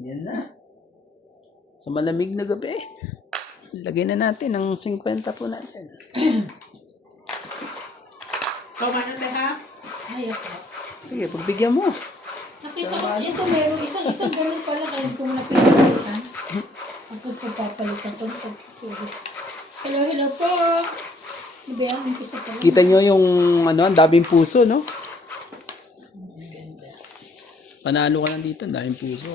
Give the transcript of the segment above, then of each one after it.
Yan na. Sa malamig na gabi. Lagay na natin ang 50 po natin. Kumano tayo? Ay, ako. Sige, pagbigyan mo. Nakita ko, ito meron isang ganun pala, kaya hindi ko mo napipilitan. Ako papapalitan ko. Hello po. Nabayaran ko sa pala. Kita nyo yung ano, ang daming puso, no? Panalo ka lang dito, ang daming puso.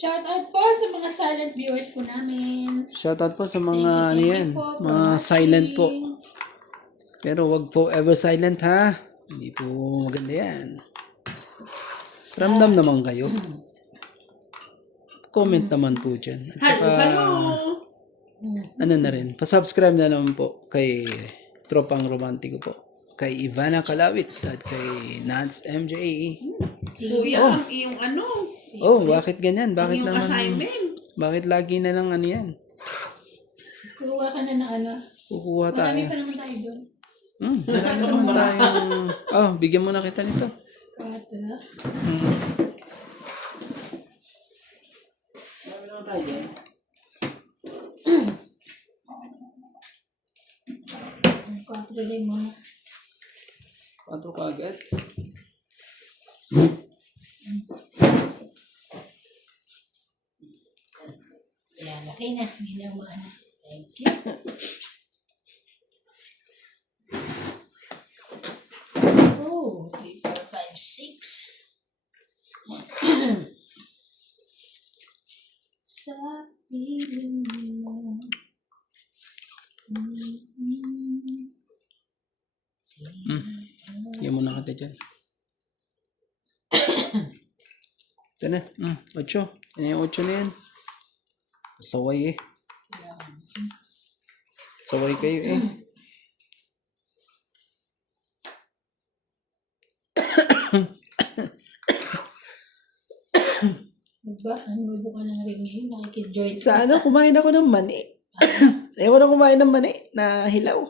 Shout out po sa mga silent viewers po namin. Shoutout po sa mga, ano Thank you yan, po for mga watching. silent po. Pero wag po ever silent, ha? Hindi po maganda yan. Ramdam naman kayo. Comment naman po dyan. At saka, ano na rin, pasubscribe na naman po kay Tropang Romantiko po. Kay Ivana Kalawit at kay Nance MJ. Kuya, ang iyong ano? Oh, bakit ganyan? Ang Bakit iyong naman? assignment. Bakit lagi na lang ano yan? Kuha ka na ng ano. Kukuha Marami tayo. pa naman tayo doon. Marami naman tayong... Oh, bigyan mo na kita nito. Kata. Marami naman tayo dyan. Kata din mo na. 4 ka agad. Yan, okay na. Hindi na umaana. Thank you. Oh, 3, 4, 5, 6. Sa piling mo. Bigyan mo na kita dyan. Ito na. 8. Yan yung 8 na yan. Saway eh. Saway kayo eh. Diba? Ano ba ka ng ring ngayon? Nakikid-join ka Sa ano, kumain ako ng mani. Ayaw na kumain ng mani na hilaw.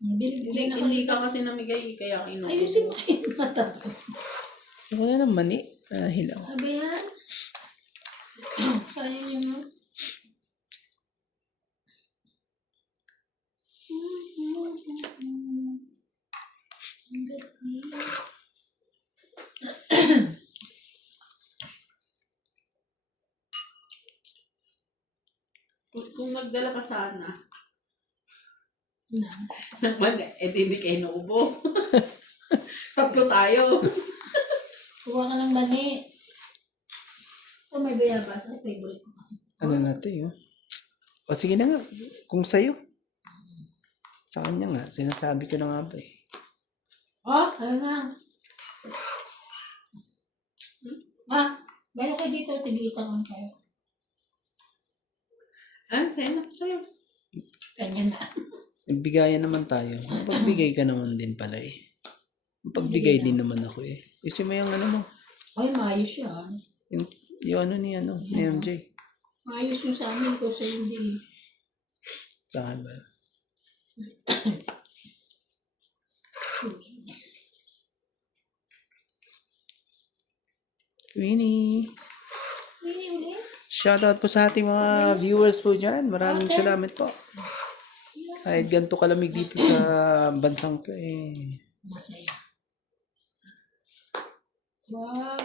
Bili na Hindi ka kasi namigay, kaya kinuha. ayusin mo kayo yung mata ko. Ayaw na ng mani na hilaw. Sabi yan. Sayang yung mo. Kung nagdala ka sana, naman, hindi kayo naubo. Tatlo tayo. Kuha ka ng mani. Ito may bayabas. Ang favorite ko kasi. Ano natin oh. O sige na nga. Kung sa'yo. Sa kanya nga. Sinasabi ko na nga ba eh. Oh, kaya nga. Meron kayo dito. Tigita kang kayo. Sa'yo na sa'yo. Kanya na. Nagbigayan naman tayo. Pagbigay ka naman din pala eh. Pagbigay din naman ako eh. Kasi mo yung ano mo. Ay, maayos yan. Yung ano ni MJ. Maayos yung sa amin ko sa hindi. Sa akin ba? Winnie. Hindi ulit. Shoutout po sa ating mga viewers po dyan. Maraming Okay. salamat po. Kahit ganito kalamig dito sa bansang to eh. Masaya. Wow.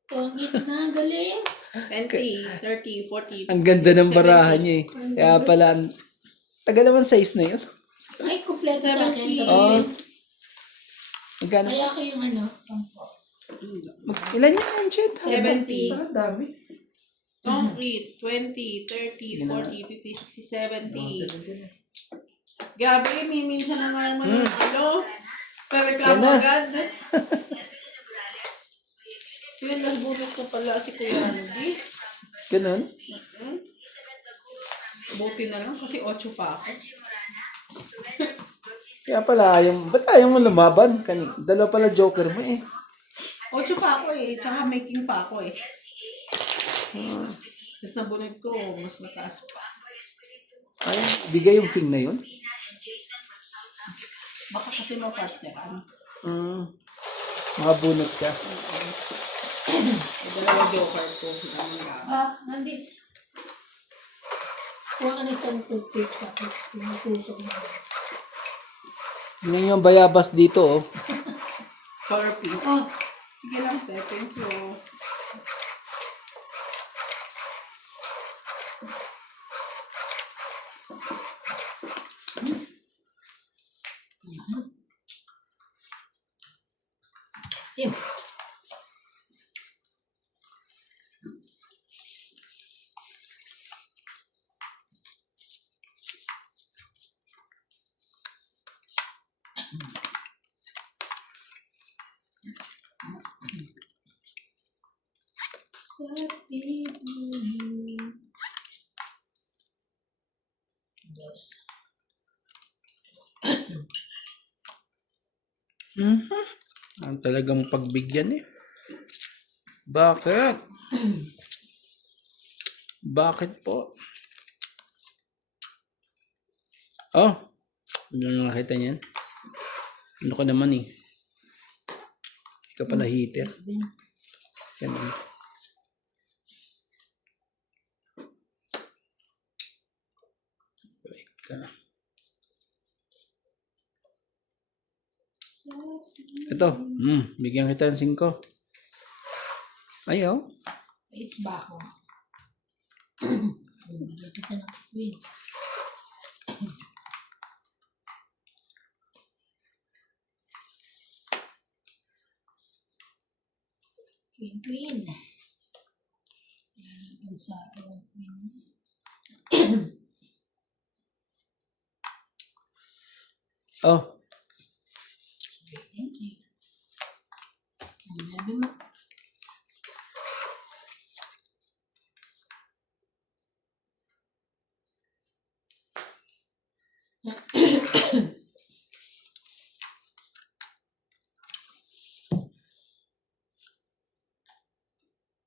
Ito ang gitna. Galing. 20, 30, 40. Ang ganda ng barahan niya eh. Kaya pala, taga naman size na yun. Ay, kumpleto sa akin. 70. Oo. Tapos, Magkano? kaya ko yung ano, 10. Ilan yan, Chet? 70. Parang dami. Concrete, 20, 30, 40, 50, 60, 70. Grabe, minsan na nga naman ng ano. Reklamo Yan na. agad. Yun, nagbunot ko pala si Kuya Andy. Ganun? Buti na lang kasi 8 pa ako. Kaya pala, ba't ayaw mo lumaban? Dalawa pala joker mo eh. 8 pa ako eh. Tsaka making pa ako eh. Tapos nabunod ko, mas mataas pa. Ay, bigay yung thing na yun? Baka kasi mapartneran. Makabunot ka. Dalawa joker ko. Nandito. Kuha ka na isang toothpick tapos tumutusok mo. Yun yung bayabas dito, oh. Color pink. Sige lang, te. Thank you. Yun. Sa piling. Yes. Ang talagang pagbigyan eh. Bakit? Bakit po? Oh, ano na nakita niyan? Ano ko naman eh. Ikaw pala heater. Yan. Ito, bigyan kita ng 5. Ayaw. It's bako. Bigyan kita ng twin. Twin. Yan ang sa twin. Oh, Thank you. Sabi mo.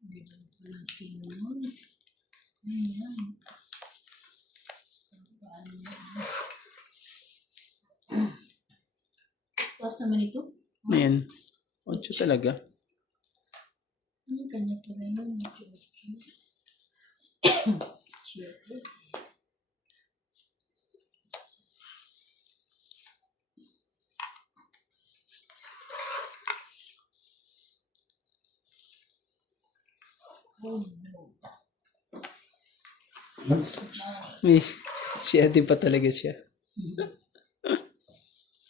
Ganun pala ang pinon. Ayan. Paano na? Tapos naman ito. ayan. 8 talaga. Kanya pala yun. Siyete. Oh no. It's Johnny. May 7 pa talaga siya.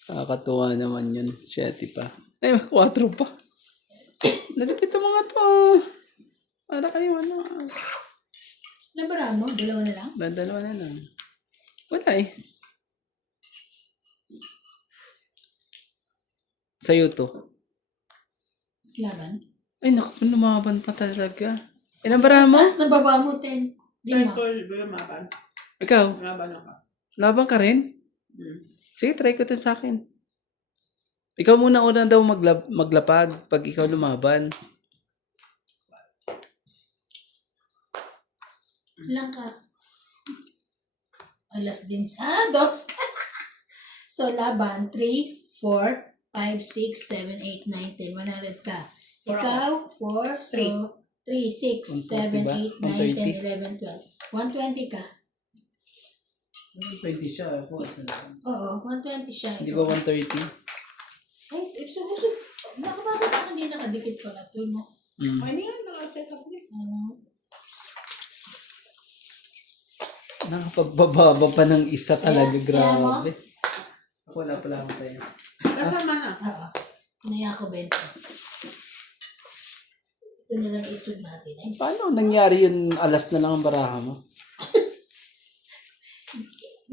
Nakakatuwa naman yun. 7 pa. Ay, 4 pa. Nalipit ang mga to. Para kayo ano. Nabara mo? Dalawa na lang? Dalawa na lang. Wala eh. Sa'yo to. Laban? Ay, naku, lumaban pa talaga. Ilan bara mo? Tapos nababa mo 10. 5. Circle, lumaban. Ikaw, Lumaban ako. laban ka rin? Sige, try ko to sa akin. Ikaw muna una daw maglapag pag ikaw lumaban. Ilang ka? Alas din. Dos. So, laban. 3, 4, 5, 6, 7, 8, 9, 10. 100 ka. Ikaw, 4. So, 3, 6, 7, 8, 9, 10, 11, 12. 120 ka. Pwede siya. Oo, 120 siya. Hindi ba 130? Ay, ibsubusog. Bakit ako hindi nakadikit pala ito, no? Ay, hindi nga naka-set up ulit. Nakapagbababa pa ng isa talaga. Kaya mo? Grabe. Ako wala pala ako tayo. Kasama na. Oo. Naya ko, Bento. Ito na lang itog natin. Ay, Paano nangyari yun alas na lang ang baraha mo?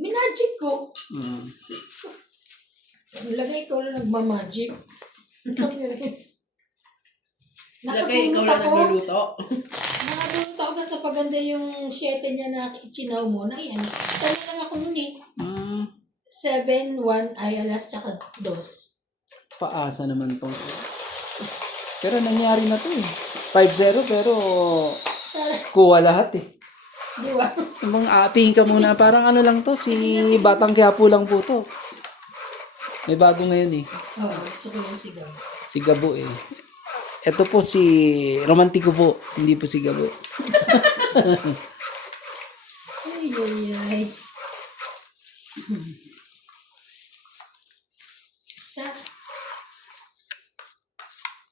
minagic ko. Lagay ikaw lang nagmamagic. Lagay, ikaw lang ako. nagluluto. Nakadunot ako tapos napaganda yung 7 niya na chinaw mo na yan. Tala lang ako nun eh. 7, 1, ay alas, tsaka 2. Paasa naman tong. Pero nangyari na to eh. 5-0 pero kuha lahat eh. Di ba? Ibang ating ka muna. Parang ano lang to. Si Batang Quiapo lang po to. May bago ngayon eh. Oo, gusto ko yung sigaw. Si Gabo eh. Ito po si Romantiko po, hindi po si Gabo. Ay, ay, ay. Isa.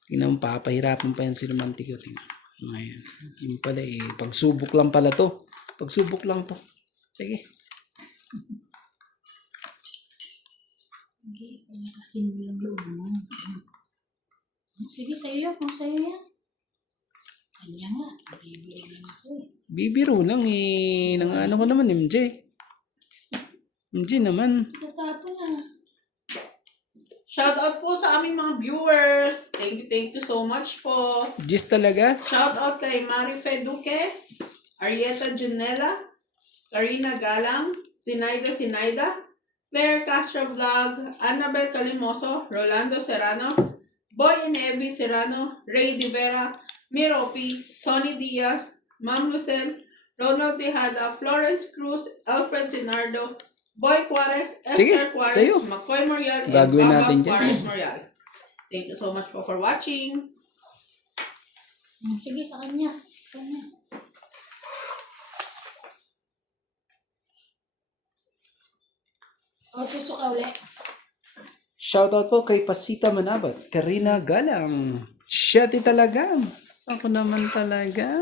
Tingnan mo, papahirapan pa yan si Romantiko. Tingnan. Ngayon, yun pala eh, pagsubok lang pala to. Pagsubok lang to. Sige. Hindi, palakasin mo lang loob mo. Sige, sa'yo yan. Kung sa'yo yan. Kanya nga. Bibiro lang ako eh. Bibiro lang eh. Nang ano ko naman, MJ. MJ naman. Tatapon na. Shoutout po sa aming mga viewers. Thank you so much po. Gis talaga. Shoutout kay Marife Duque, Arieta Junela, Karina Galang, Sinaida, Claire Castro Vlog, Annabel Calimoso, Rolando Serrano, Boy and Evie Serrano, Ray De Vera, Miropi, Sonny Diaz, Ma'am Lucel, Ronald Tejada, Florence Cruz, Alfred Sinardo, Boy Juarez, Sige, Esther Juarez, sa'yo. McCoy Morial, and Gagawin Baba natin dyan. Juarez Morial. Thank you so much for watching. Sige, sa kanya. Sa kanya. O, tuso ka ulit. Shoutout po kay Pasita Manabat, Karina Galang. Sheti talaga. Ako naman talaga.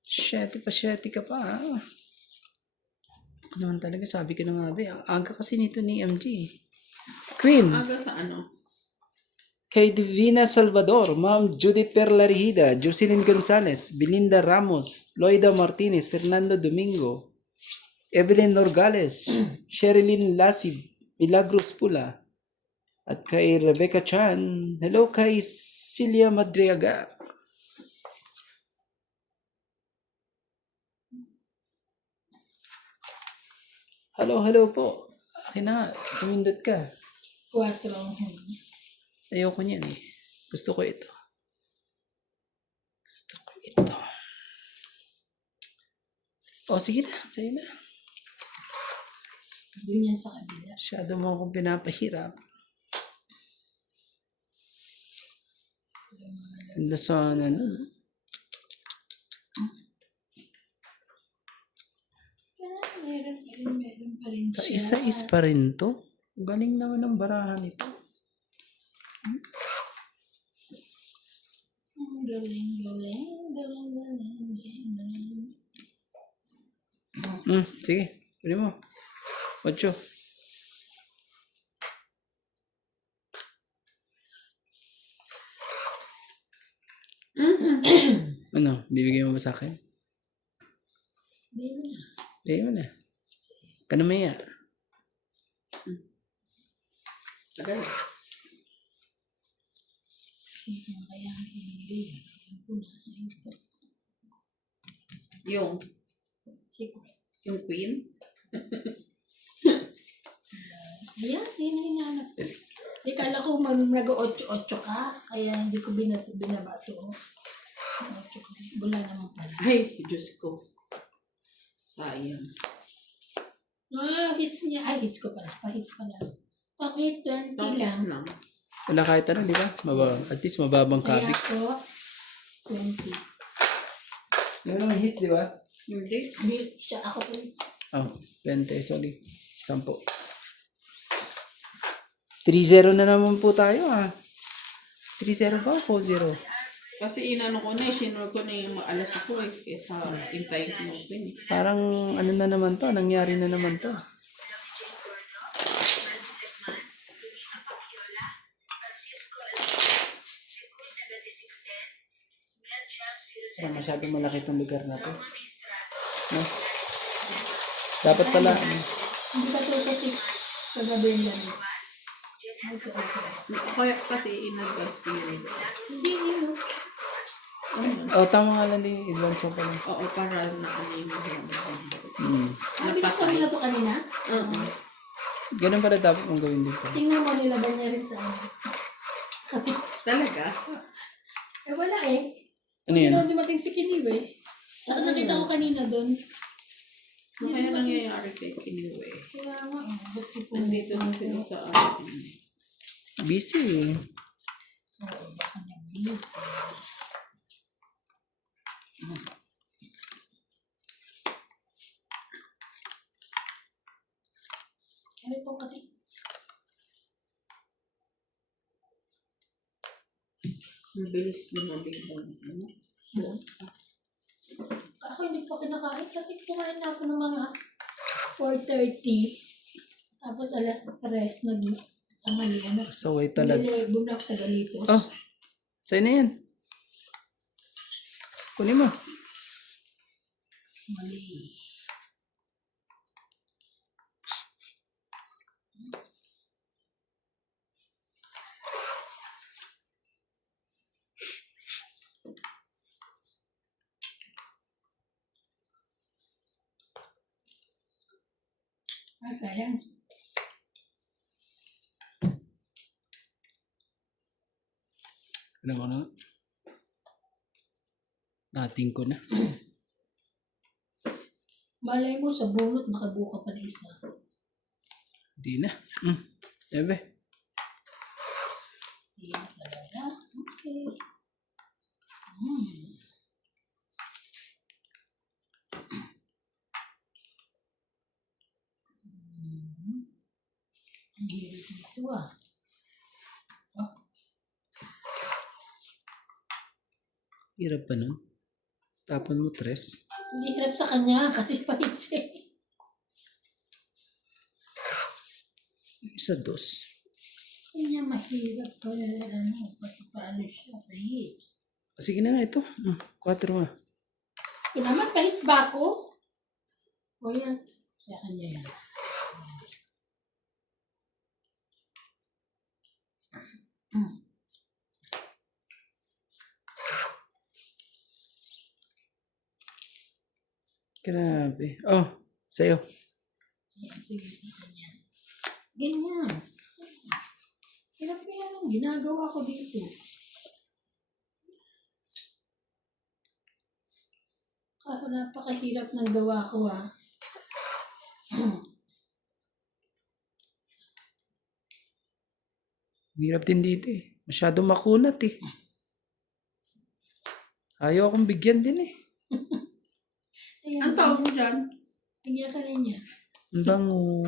Sheti ka pa. Ako naman talaga, sabi ko na nga ba. Ang aga kasi nito ni MJ. Queen. Aga sa ano? Kay Divina Salvador, Ma'am Judith Perlarihida, Jocelyn Gonzalez, Belinda Ramos, Loida Martinez, Fernando Domingo, Evelyn Norgales, Sherilyn Lasib, Milagros Pula, at kay Rebecca Chan. Hello kay Celia Madriaga. Hello po. Akin na, tumindot ka. 4. Ayoko niyan eh. Gusto ko ito. O, sige na. Sa'yo na. Ganyan sa kabila. Masyado mo akong pinapahirap. Ganda sana nun. Meron pa rin siya. Isa-is pa rin to. Galing naman ng barahan ito. Galing. Sige. Pwede mo. 8. Ano? Bibigyan mo ba sa akin? Bigyan mo na. Kanamaya. Tagal. Kaya hindi. Yung Secret. queen. Ayan, yun yung hinahanap ko. Di kala ko nag-8-8 ka, kaya hindi ko binabato. 8 ka. Bula naman pala. Ay, Diyos ko. Sayang. Hits niya. Ay, hits ko pala. Pa-hits pala. Okay, 20 lang. Wala kahit ano, di ba? At least mababang Kaya kabig. ko, 20. Yung naman hits, di ba? Hindi. Hindi, siya ako po. Oh, 20. Sorry. 10. 3-0 na naman po tayo ah. 3-0 ba? 4-0? Kasi inano ko na, sinur ko na yung maalas ako eh. Kesa intayin ko ng queen. Parang ano na naman to, nangyari na naman to. Masyadong malaki itong lugar na to. No? Dapat pala, Hindi ka to kasi kagabi yung lamig. Kaya kasi in-advance ko yun. Hindi, yun. tama nga lang din, advance mo pala. Oo, para na ano yung Sabi ko sabi na to kanina? Ganun pala dapat mong gawin dito. Tingnan mo, nilaban niya rin sa ano. Talaga? Wala eh. Ano yan? Hindi dumating si Kiniw eh. Saka nakita ko kanina doon. Ano kaya nangyayari kay Kiniwe? Kaya nga, gusto ko. Nandito na sila sa Busy eh. Oo, baka na Ano ito kasi? Mabilis lumabigong. Ano? Ako hindi pa kinakain kasi kumain na ako ng mga 4:30. Tapos alas 3 nag-amali. Ano? So, wait talaga. Bumili ako sa ganito. Oh, sa'yo na yan. Kunin mo. Mali. Sayang. Ano ko na? Nating ko na. Malay mo sa bunot, nakabuka pa na isa. Hindi na. Ebe. Hindi na talaga. Okay. Ang hirap nito ah. Hirap pa nun. Tapon mo 3. Hindi hirap sa kanya kasi pahit siya. Isa 2. Kanya mahirap pa pati paano siya, pahit. Sige na nga ito. 4 mo. Ito naman, pahit ba ako? O yan, sa kanya yan. Grabe. Oh, sa'yo. Yan, sige sa kanya. Ganyan. Hirap kaya ang ginagawa ko dito. Napakahirap ng gawa ko ah. Hirap din dito eh. Masyado makunat eh. Ayaw akong bigyan din eh. Ayan, Ang tawag mo dyan? bigyan ka na niya. Ang bango.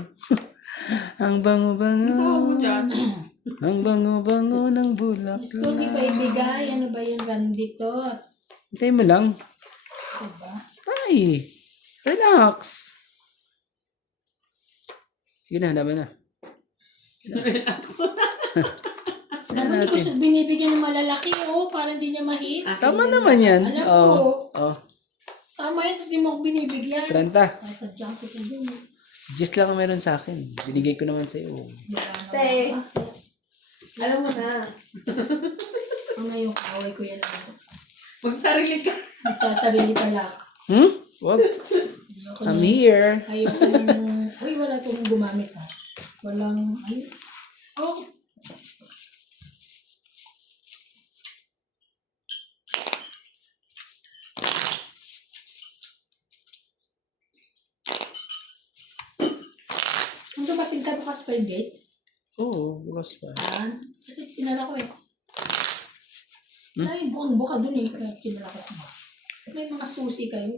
Ang bango-bango. Ang tawag mo dyan? Ang bango-bango ng Diyos ko, di pa bulaklak. ibigay. Ano ba yan, Randy to? Hintay mo lang. Diba? Ay, relax. Sige na, laban na. Naman hindi ko siya binibigyan ng malalaki, para hindi niya mahit. Tama naman yan. Alam Oh. ko. Tama yan, tapos di mo ako binibigyan. 30. Sadyang ko ito dun. Just lang ang meron sa akin. Binigay ko naman sa'yo. Te. Alam mo na. Ngayon, kaway ko yan. Magsarili ka. Nagsasarili pala ako. Wag. Ayoko I'm na. here. Ayoko nang... Uy, wala itong gumamit ha. Walang... Ay. Oh. Ang dumating ka bukas per date? Oo, bukas pa. Yan. Kasi sinara ko eh. Ay, bukang-buka dun eh. Kaya sinara ko kuma. May mga susi kayo.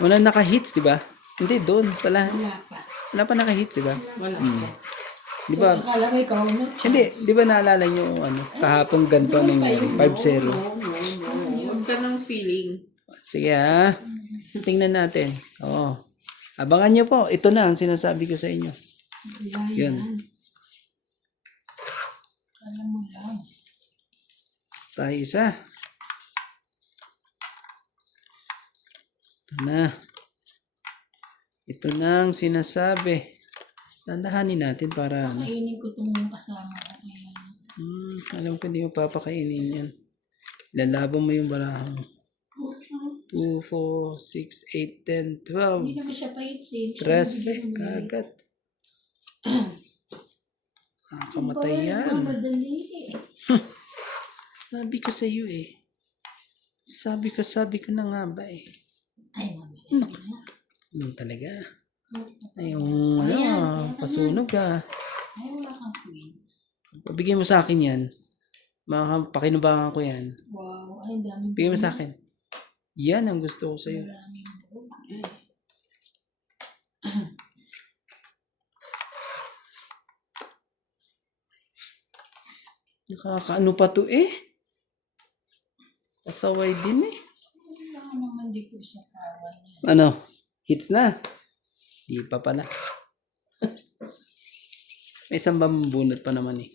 Wala naka-hits, di ba? Hindi, doon pala. Wala pa. Wala pa naka-hits, di ba? Wala. Di ba? Akala ko ikaw, no? Hindi, di ba naalala nyo kahapon ganito nangyari? 5-0. Huwag ka ng feeling. Sige ha. Tingnan natin. Oo. Abangan nyo po. Ito na ang sinasabi ko sa inyo. Wala Yun. yan. Alam mo lang. Tayo isa. Ito na. Ito na ang sinasabi. Tandahanin natin para ano. Kainin ko itong kasama ko. Alam ko hindi mo papakainin yan. Lalaban mo yung barahan mo. 2, 4, 6, 8, 10, 12. Hindi naman siya pahitsin. 13. Kagat. Kamatay yan. Madali eh. Sabi ko sa iyo eh. Sabi ko na nga ba eh. Ay, mami. Sige na nga. Ano talaga? Ay, Ay, yung Ayan. pasunog ka. wala kang queen. Bigyan mo sa akin yan. Pakinubangan ko yan. Wow, ay, ang daming Bigyan mo sa akin. Yan ang gusto ko sa'yo. daming buo. Nakakaano pa to eh. Pasaway din eh. Wala ka naman di ko sa kawan niya. Ano? Hits na. Di pa pala. May isang bambunot pa naman eh.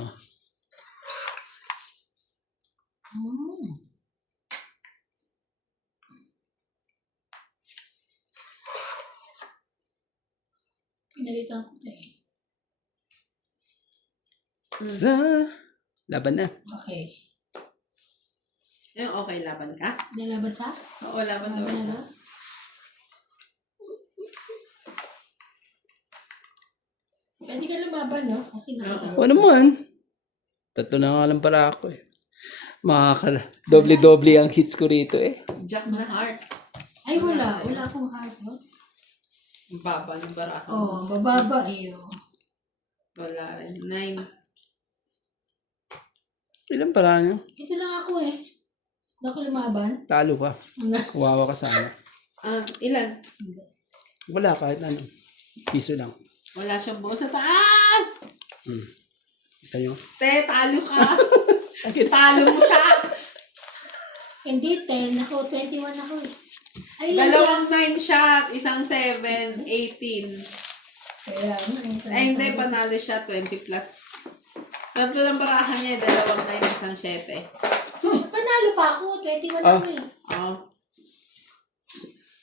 Oh. Hmm. Pinalitan ko na eh. Sa laban na. Okay. Yung okay, laban ka? Nalaban sa? Oo, laban Laban doon. na lang? Pwede ka lumaban, no? Kasi nakita O naman. Tatlo na nga lang para ako eh. Doble-doble ang hits ko rito eh. Jack na heart. Ay, wala. Wala akong heart, no? Ang baba ng barato. Oo, bababa eh. Oh. Wala rin. 9. Ilan para nyo? Ito lang ako eh. Hindi ako lumaban. Talo ka. Kawawa ka sana. Ilan? Wala kahit ano. Piso lang. Wala siyang buo sa taas! Kita nyo? Te, talo ka! Talo mo siya! Hindi, 10. Ako, 21 ako eh. Ay, lang siya. Dalawang 9 shot, isang 7, 18. Kaya, Ay, hindi, panalo siya, 20 plus. Tatlo ng barahan niya, dalawang 9, isang 7. Panalo pa ako. 21 ako eh. Oo.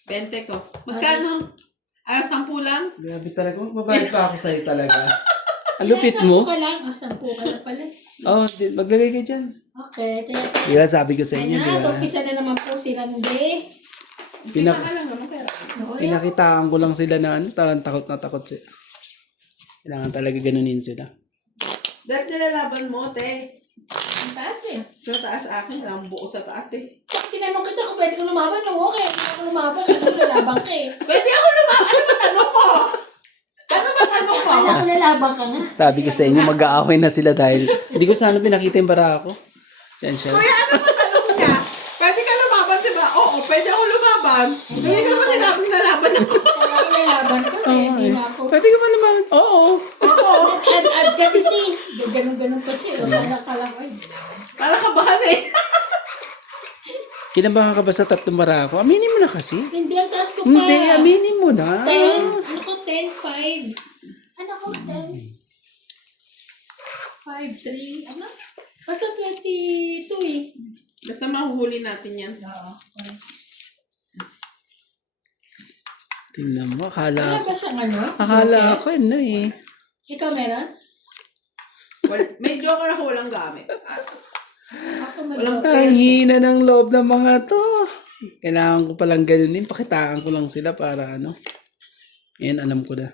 20 ko. Magkano? 10 lang? Grabe talaga. Magbabayad pa ako sa'yo talaga. Ang Ilan, lupit 10 mo. ka lang. 10 ka lang pala. Maglagay ka dyan. Okay. Di ba sabi ko sa inyo, di Ayan, so ba? umpisa na naman po si Rande. Kita ka lang naman, pera. Oo, Pinakitaan ko lang sila na ano, takot na takot sila. Kailangan talaga ganunin sila. Dahil nilalaban mo, te. ang taas eh. Sa taas akin, lang buo sa taas eh. Tinanong kita kung pwede ko lumaban. No, okay. Hindi ako lumaban. Kasi nalabang ka eh. Pwede ako lumaban. Ano ba tanong mo? Ano ba tanong mo? Akala ko nalabang ka nga. Sabi ko sa inyo, mag-aaway na sila dahil hindi ko sana pinakita yung bara ako. Sensya. Kuya, ano ba tanong niya? Pwede ka lumaban, di ba? Oo, pwede ako lumaban. Hindi ka naman sinabi nilalaban ako. Akala ko nalaban ka eh. Hindi na ako. Pwede ka ba naman? Oo. Oo. Ad kasi siya. Ganun-ganun pa siya. Akala ko ay. Para kabahan eh. Kinabahan ka ba sa tatlong bara ako? Aminin mo na kasi. Hindi, ang taas ko pa. Hindi, aminin mo na. 10. Ano ko? 10, 5. Ano ko? 10. 5, 3. Ano? Basta 22 eh. Basta mahuhuli natin yan. Oo. Tingnan mo, Wala ba siyang ano? akala ko ano eh. Ikaw meron? May joker ako walang gamit. Ako Walang Ang hina ng loob ng mga to. Kailangan ko palang ganunin. Pakitaan ko lang sila para ano. Yan, alam ko na.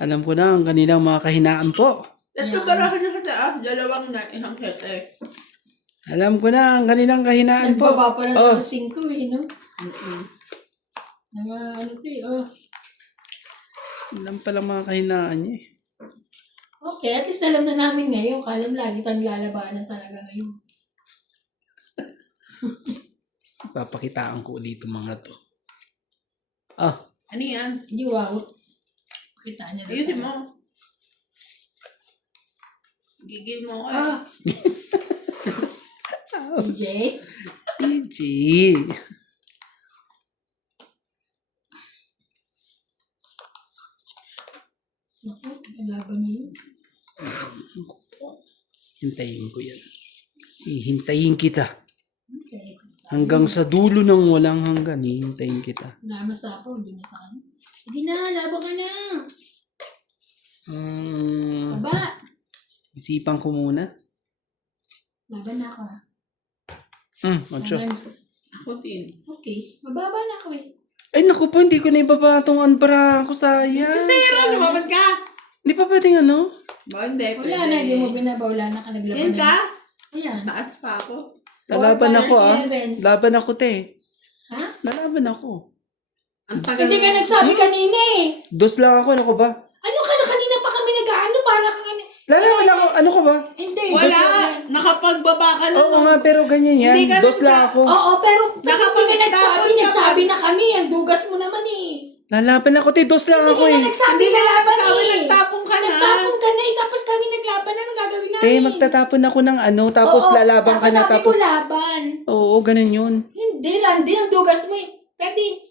Alam ko na ang kanilang mga kahinaan po. Tapos barahan niya sa taas, dalawang na, isang set eh. Alam ko na ang kanilang kahinaan po. Nagbaba pa ng Oh, 5 eh, no? Mga ano to eh, oh. alam palang mga kahinaan niya eh. Okay, at least alam na namin ngayon. Kalam lagi tayong lalabanan talaga ngayon. Papakitaan ko dito mga to. Ah, Ano yan? Hindi wow. Kita niya na Ayusin tayo. mo. Gigil mo ako. Ah. CJ. PG. Naku, laban na yun. Hintayin ko yan. Hihintayin kita. Okay. Hanggang sa dulo ng walang hanggan, hihintayin kita. Namasa ako, hindi na sa kanya. Sige na, laban ka na. Baba. Isipan ko muna. Laban na ako ha. Ocho. Laban. Ako din. Okay, mababa na ako eh. Ay, naku po, hindi ko na ibabatong anbara ko, sayang. So, zero, lumabad ka. Hindi pa pwedeng ano? Ba, hindi. Wala na, hindi mo binaba. Wala na ka naglaban. Yan ka? Ayan. Taas pa ako. Lalaban ako, ah. 407. Laban ako, te. Ha? Lalaban ako. Ang tagal Hindi ka nagsabi kanina eh. Dos lang ako, ano ko ba? Ano ka na kanina pa kami nag-ano para ka kanina. Lalaban ako, ano ko ba? Hindi. Wala. Nakapagbaba ka na. Oo nga, pero ganyan yan. Hindi ka Dos lang nagsa- ako. Oo, pero hindi ka Nakapagtapon nagsabi ka na kami. Ang dugas mo naman eh. Lalaban ako, te. Dos lang Hindi ako ka eh. na nagsabi Hindi na ka laban nagsabi, eh. nagtapong ka na. Nagtapon ka na eh. Tapos kami naglaban na. Anong gagawin namin? Te, magtatapon ako ng ano, tapos Oo, lalaban ka na. Tapos sabi ko Tapos, laban. oo, ganun yun. Hindi, Randy. Ang dugas mo eh. Ready?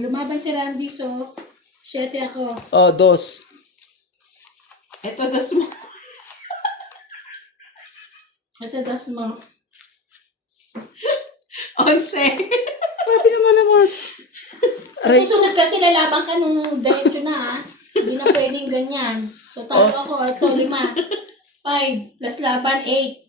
Lumaban si Randy, so 7 ako. Oh, dos. Ito, das mo. Ito, das mo. 11. Sabi naman naman. Aray. Susunod kasi lalaban ka nung diretso na ha. Hindi na pwedeng ganyan. So talo ako. Ito, 5. 5 plus laban, 8.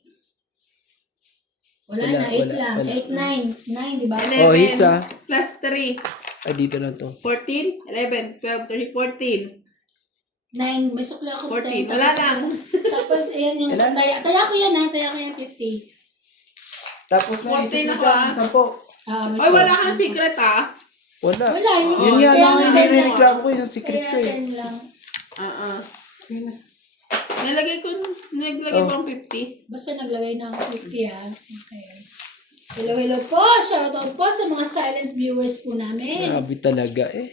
Wala na, 8 wala, lang. wala. 8, 9. 9, di ba? 11 Oh, hits, ah. plus 3. Ay, dito na to. 14, 11, 12, 13, 14. 9. May sukli ako 14. 10. Wala lang. Tapos, ayan yung Ilan? taya ko yan ha. Taya ko yan 50. Tapos 14 ako, ah. 10. May Oy, wala sukli. kang secret ah. Wala. Wala. Yun nga, Kaya mga nga, nire-reklamo ko yung secret Kaya ko eh. 10 lang. Naglagay ko Oh. pang 50. Basta naglagay na ako 50 ha. Okay. Hello po. Shoutout po sa mga silent viewers po namin. Grabe talaga eh.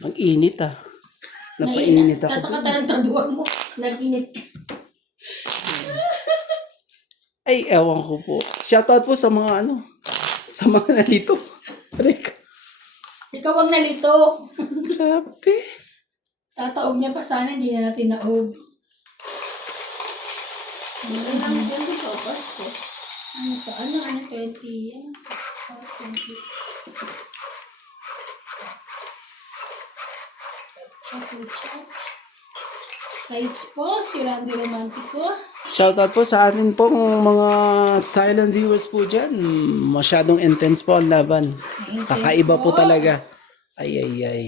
Ang init ah. Napainit ako. Tapos katarantaduan mo. Nag-init ka. Ay, ewan ko po. Shoutout po sa mga ano. Sa mga nalito. Aray ko. Ikaw ang nalito. Grabe. Tataog niya pa sana. Hindi na natin naog. Ano lang dyan sa Pasko? Ano to? Ano? 20? Yan. 20. Kites po, si Randy Romantico. Shoutout po sa atin pong mga silent viewers po dyan. Masyadong intense po ang laban. Kakaiba po talaga. Ay, ay, ay.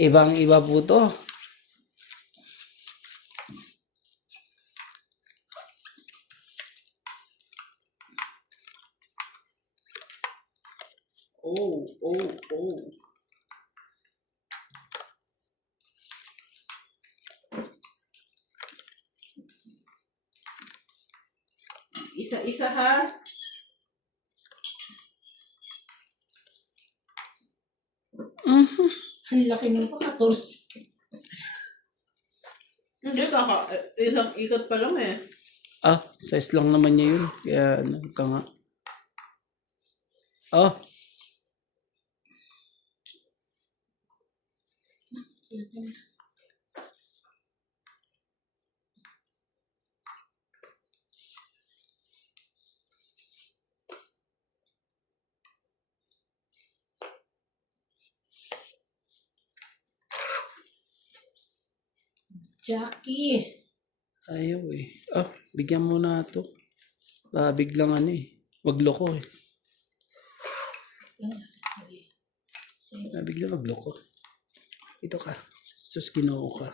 Ibang iba po to. Oh, oh, oh. Isa-isa ha. Ang laki mo pa, 14. Hindi isang ikot pa lang eh. Ah, size lang naman niya yun. Kaya ano, ka nga. Oh, Jackie. ayaw eh. Ah, bigyan mo na ito. Biglang ano eh. Wag loko eh. Biglang wag loko. Ito ka. Sus, ginoo ka.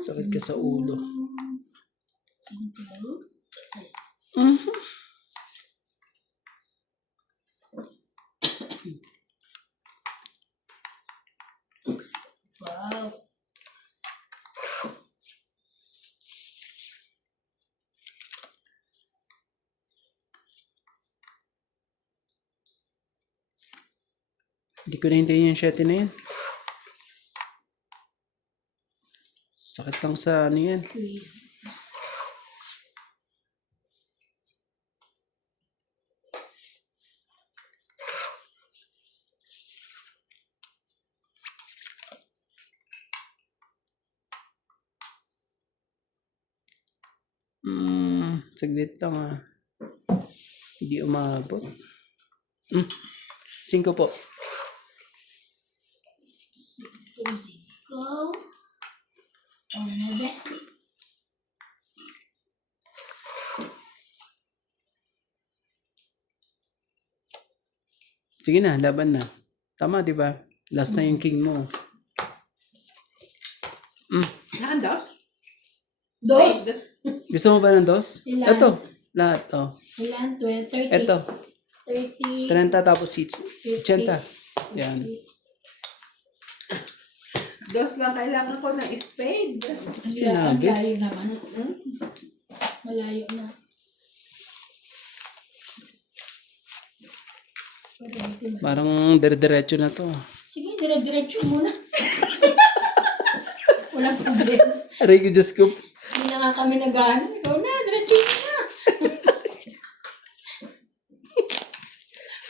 Sakit ka sa ulo. Simple. Wow. Hindi ko nahintayin yung 7 na yan. Sakit lang sa ano yan. Saglit lang ah. Hindi umabot. 5 po. Go. Another. Sige na, laban na. Tama, di ba? Last na yung king mo. Nakandas? Dos. Gusto mo ba ng dos? Ilan? Ito. Lahat. Oh. Ilan? 20, 30. Ito. 30. 30 tapos 80. Yan. Dos lang kailangan ko ng spade. Ang Sinabi. layo naman. Malayo na. Parang dire-diretso na to. Sige, dire-diretso muna. Walang problema. Aray ko, Diyos ko. Hindi na nga kami nag-ano. Ikaw na, diretso na.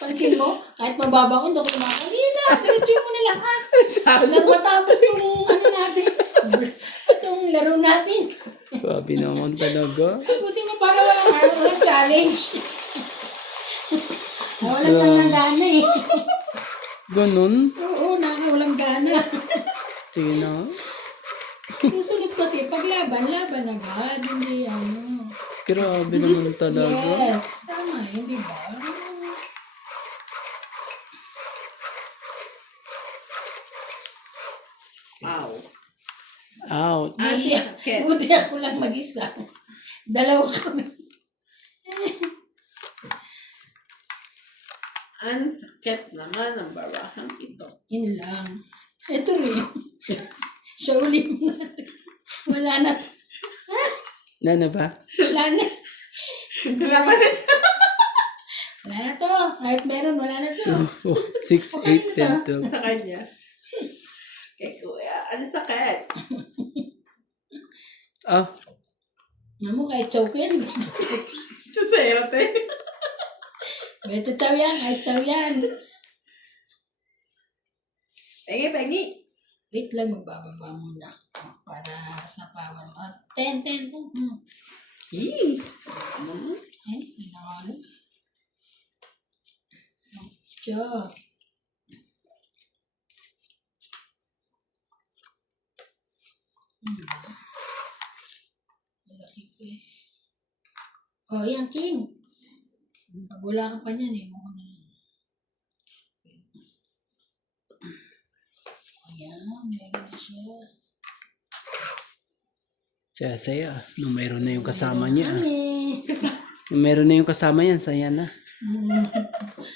Pansin mo, kahit mababa ko, hindi ako kumakalina. Diretso mo na lahat. Hanggang matapos yung ano natin. Itong laro natin. Grabe naman talaga. Buti mo para walang challenge. Walang walang gana eh. Ganun. Oo, walang gana. Sige na. Susunod kasi, paglaban agad. Hindi ano. Grabe naman talaga. Yes, tama yun, di ba? Wow. Out. Buti, sakit. buti ako lang mag-isa. Dalawa kami. Ang sakit naman ang barahang ito. Yun lang. Ito rin. Surely mo na. Wala na. Na na ba? Wala na. Wala pa rin. Wala na to. Kahit meron, wala na to. 6, 8, 10, 12. Sa kanya. Kay kuya. Ang sakit. Ah, Namu, kahit chow ko yan. Susayote. Kahit chow yan, kahit chow yan. Pengi. Wait lang, magbababa muna. Para sa power. 10. Yee. Ay, pinakalo. Chow. Malaki pa eh. Oh, yan, King. Pag wala ka pa niyan eh. Mukha na yan. Ayan, meron na siya. saya. Nung mayroon na yung kasama niya. Kami. Nung mayroon na yung kasama yan, saya na.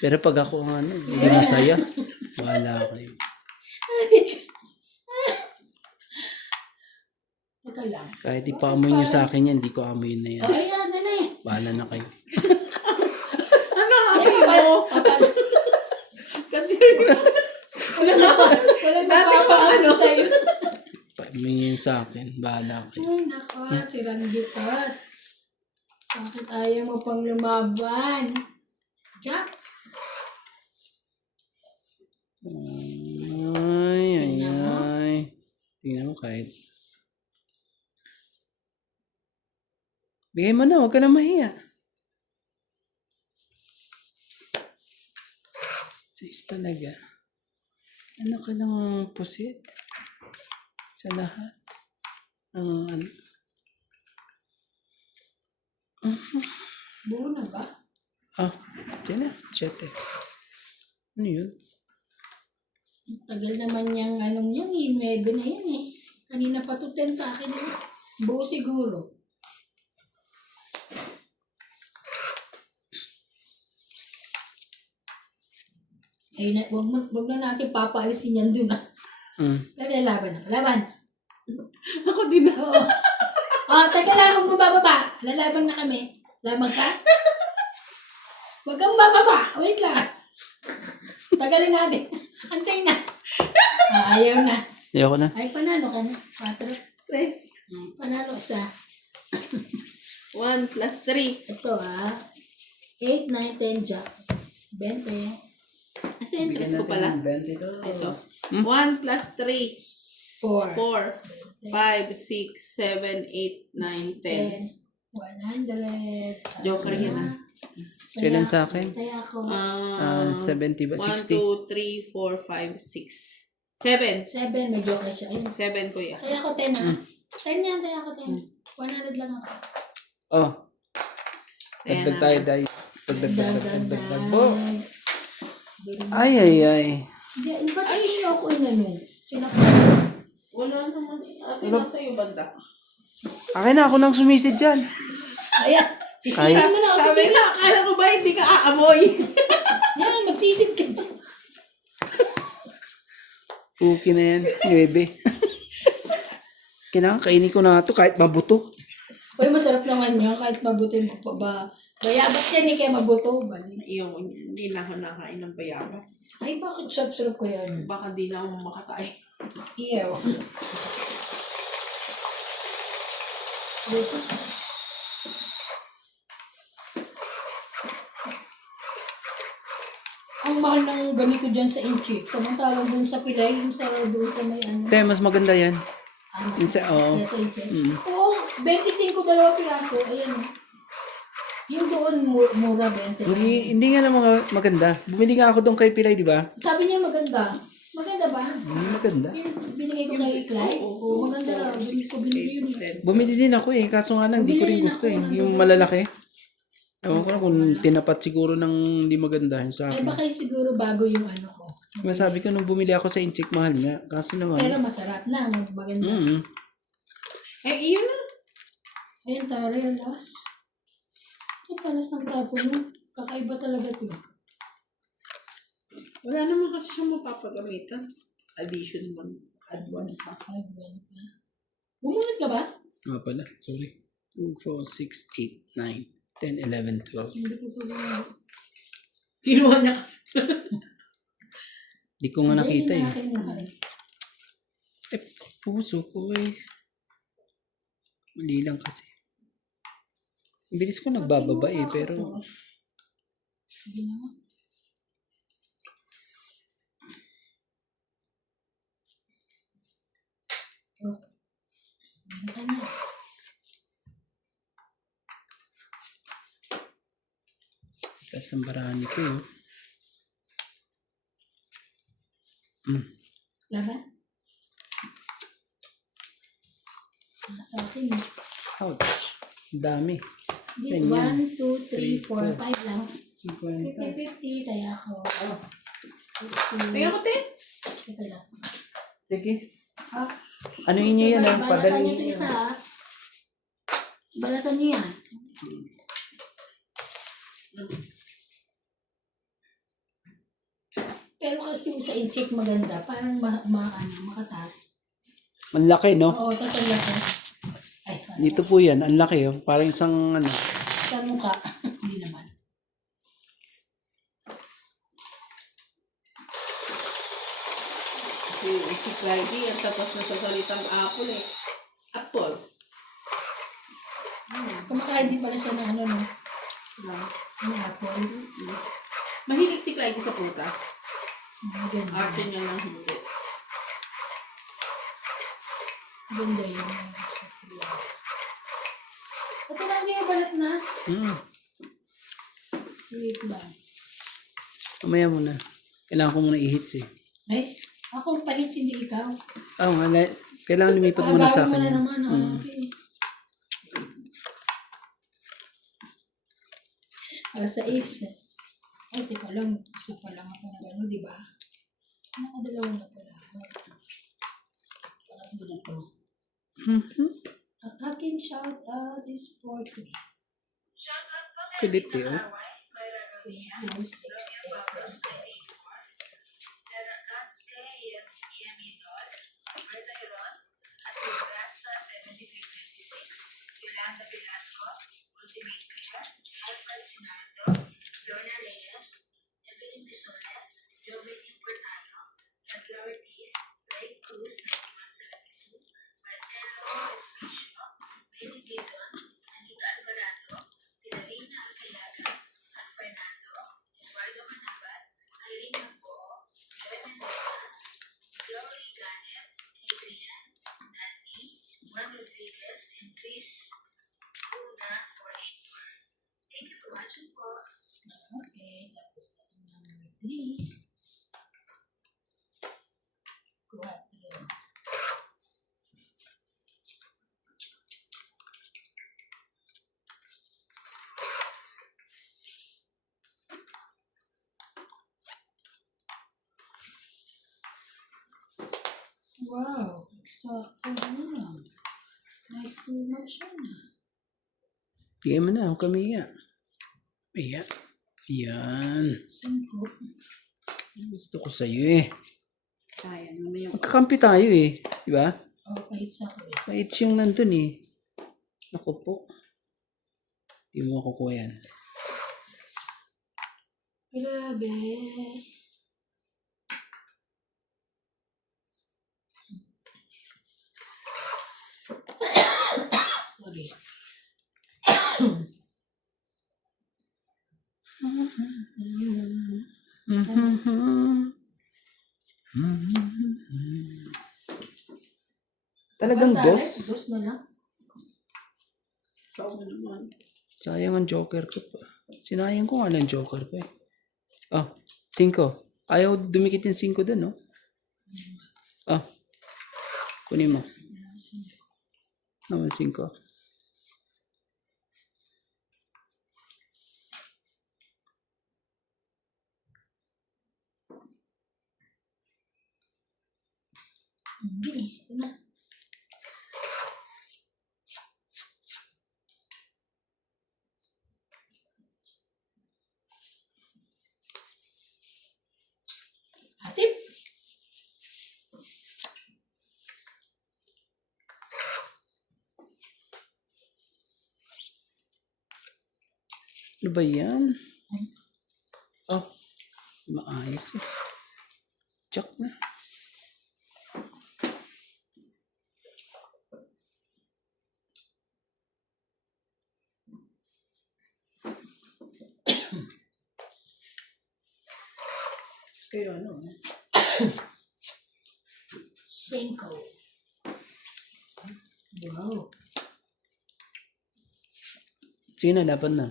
Pero pag ako ang hindi masaya, wala ako yun. Teka lang. Kahit ipaamoy niyo sa akin yan, hindi ko amoy na yan. Oh, ayan, na eh. Bahala na kayo. Ano ang Ay, amoy mo? Katir. Walang napapaano sa'yo. Pamingin sa akin, bahala kayo. Ay, nako, sirang gitot. Bakit ayaw mo pang lumaban? Jack? Ay. Tingnan mo kahit. Bigay mo na, huwag ka na mahiya. 6 talaga. Ano ka lang ang pusit? Sa lahat. Ano? Buo na ba? Ah, dyan na. 7. Ano yun? Ang tagal naman yung anong yun eh. 9 na yan eh. Kanina pa to 10 sa akin eh. Buo siguro. Ay, wag na natin papaalisin yan dun ah. Pero laban na. Laban. Ako din na. Oo. Teka lang, huwag mo bababa. Lalaban na kami. Laban ka? Huwag kang bababa. Wait lang. Tagalin natin. Antay na. Ayaw na. Ayoko na. Ay, panalo ka na. 4. Tres. Panalo isa. 1 plus 3. Ito 8, 9, 10, jack. 20. Kasi interest ko pala. 20 to. Ito. 1 plus 3. 4. 4. 5, 6, 7, 8, 9, 10. 100. Joker yan ah. Kailan sa akin? Kaya ako. 70 ba? 1, 60? 2, 3, 4, 5, 6. 7. 7, may joker siya. Ayun. 7 kuya. Kaya ako 10 ah. 10 yan, kaya ako 10. 100 lang ako. Oh. Kaya Dagdag na. tayo, day. Dagdag po. Hindi Ay. ba't hindi ako inano? Sinako. Wala naman. Ate, nasa iyo banda. Akin na, ako nang sumisid dyan. Ayan, sisira mo na. Sabi Sisira. na, akala ko ba hindi ka aamoy? Yan, magsisid ka dyan. Okay na yan. 9. Kailangan kainin ko na ito kahit mabuto. Uy, masarap naman yun. Kahit mabuto yung bayabas yan eh, kaya mabuto. Bali. Iyo, hindi na ako nakain ng bayabas. Ay, bakit sarap-sarap ko yan? Baka di na ako makakain. Ew. Buto. Ang mahal ng ganito dyan sa inchi. Samantalang dun sa pilay, yung sa doon sa may ano. Te, mas maganda yan. Ano? Yun sa, oo. Kaya sa inchi. Mm. Oo, 25 dalawa piraso. Ayan. Yung doon, mura 20. Hindi nga naman maganda. Bumili nga ako doon kay Pilay, di ba? Sabi niya maganda. Maganda ba? Hindi maganda. Yung binigay ko kay Clyde. Oo, maganda na. Binili ko binili yun. Bumili din ako eh. Kaso nga lang, hindi ko rin Bumili gusto din eh. ako. Yung malalaki. Ewan ko na kung tinapat siguro ng hindi maganda yung sa Ay, akin. baka siguro bago yung ano ko. Masabi ko nung bumili ako sa Inchik, mahal nga. Kaso naman. Pero masarap na. Maganda. Eh, iyo na. Ayun, tara yung last. Ito palas ng tapo mo. Kakaiba talaga ito. Wala naman kasi siya mapapagamitan. Addition 1. Add 1 pa. Advent na. Bumunod ka ba? Nga pala, sorry. 2, 4, 6, 8, 9, 10, 11, 12. Hindi ko pa bumunod. Kinuha niya kasi. Di ko nga nakita eh. Hindi, yung akin. Eh, puso ko eh. Mali lang kasi. Ang bilis ko nagbababa eh, pero Hindi naman. Oh. Meron ka na. tas ang barahan nito eh. Laban? Sa akin eh. Ouch. Ang dami. Hindi, 1, 2, 3, 4, 5 lang. 50. 50-50, kaya ako. Oh. 50. Ay, ako din. Ito lang. Sige. Ah, Ano inyo yan? balatan Padali nyo ito isa ha. Balatan nyo yan. Pero kasi yung sa in-check maganda, parang makatas. Ang laki, no? Oo, tatanda ko. Ay, Dito po yan. Ang laki, oh. Parang isang, ano. sa mukha. Hindi naman. Si Clyde, ang tapos na sa salitang apple eh. Apple. Kumakain din pala siya ng ano, no? No. Ng apple. Mahilig si Clyde sa puta. Ganda. Arte niya lang hindi. Ganda yun. Ito lang yung balat na. Wait lang. Mamaya muna. Kailangan ko muna i-hits eh. Ay, ako ang pahit, hindi ikaw. Kailangan lumipat muna sa Agawin mo akin. na naman. Okay. Sa 8. Ay, teka lang. Isa pa lang ako na gano'n, di ba? Nakadalawa na pala. Pakasbo na to. Ang aking shout out is 40. Kulit eh, oh. 4, 6, 8, 9. Okay, tapos na ang number 3. 4. Wow, eksakto na. Nice is too much na. Bigay mo na, huwag kami iya. Iya. Yan. 5. Gusto ko sa'yo eh. Kaya naman yung Magkakampi tayo eh. Di ba? Kahit sa ko eh. Kahit yung nandun eh. Naku po. Hindi mo makukuha yan. Grabe. Sorry. Talagang dos? Dos na lang. so naman. Sayang ang joker ko pa. Sinayang ko nga ng joker ko eh. Ah, 5. Ayaw dumikit yung 5 dun, no? Ah. Kunin mo. Naman 5. Ito na. Atip. Ano ba yan? Oh, maayos eh. Check na. Kayo ano? 5. Wow. Sige na, dapat na.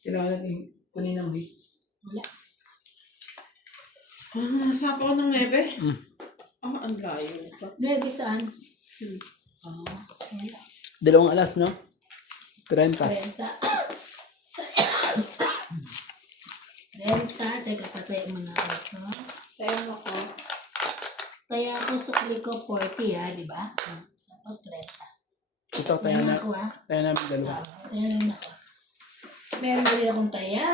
Kailangan natin kunin ng hits. Wala. Nasa ako ng 9. Mm. Ang layo pa. Maybe saan? Hmm. Wala. 2 alas, no? 30. Renta. Renta. Teka, patay mo na ito. Tayo mo ko. Kaya ako sukli ko 40 ha, di ba? Tapos 30. Ito, tayo Yan na. ako ha. Tayo namin dalawa. Tayo rin ako. Meron na rin akong taya.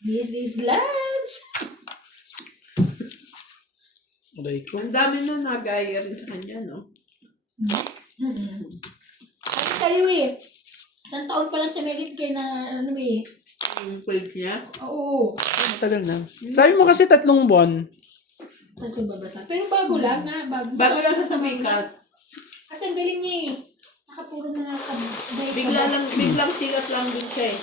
This is lunch. Aray ko. Ang dami na nagaya rin sa kanya, no? Ay, kayo eh. Isang taon pa lang siya may kayo na ano eh. Yung 12 niya. Oo. Matagal na. Sabi mo kasi 3 buwan. Tatlong babasa. Pero bago lang na. Bago lang sa makeup. Kasi ang galing niya eh. Nakapuro na Biglang sikat lang din siya eh.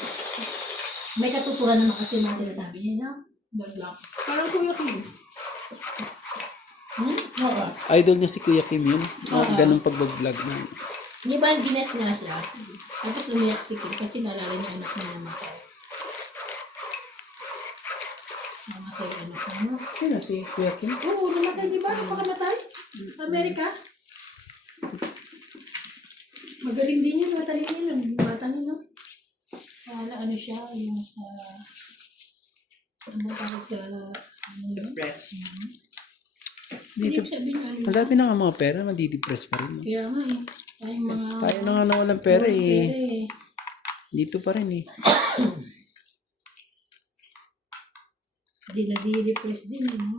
May katuturan naman kasi mga sinasabi niya, no? Bag lang. Parang Kuya Kim. Oo. Idol niya si Kuya Kim yun. Ganun pag-vlog na. Di ba, gines nga siya. Tapos umiyak si Kim kasi naalala niya anak niya namatay. Namatay yung anak niya, no? Sino si Kuya Kim? Oo, namatay, di ba? Napakamatay? Sa Amerika? Magaling din yun, matalin yun. Ang bata niya, no? Ano siya, yung sa... Ano tawag sa... Depressed. Hindi Dito, sabihin niya, ano? malapit na nga mga pera, madidepress pa rin. No? Kaya nga eh. Tayong mga... Tayo na nga na walang pera eh. Pera eh. Dito pa rin eh. Hindi nadi-depress din eh, no?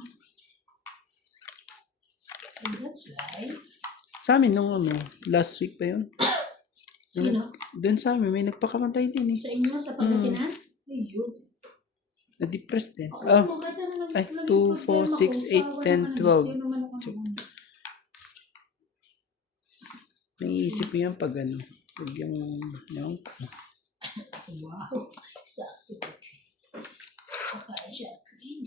So that's life. Sa amin nung last week pa yun. Sino? Doon sa amin, may nagpakamatay din eh. Sa inyo, sa Pangasinan? Ayun. Na-depressed din. Ako, Ah, mga na lang ay, lang 2, yung 4, problema 6, ko. 8, 10, 12. Sa wala naman ako naman. Naiisip ko yan pag ano. Pag yung, Wow. Exactly. Kakain siya. Kain.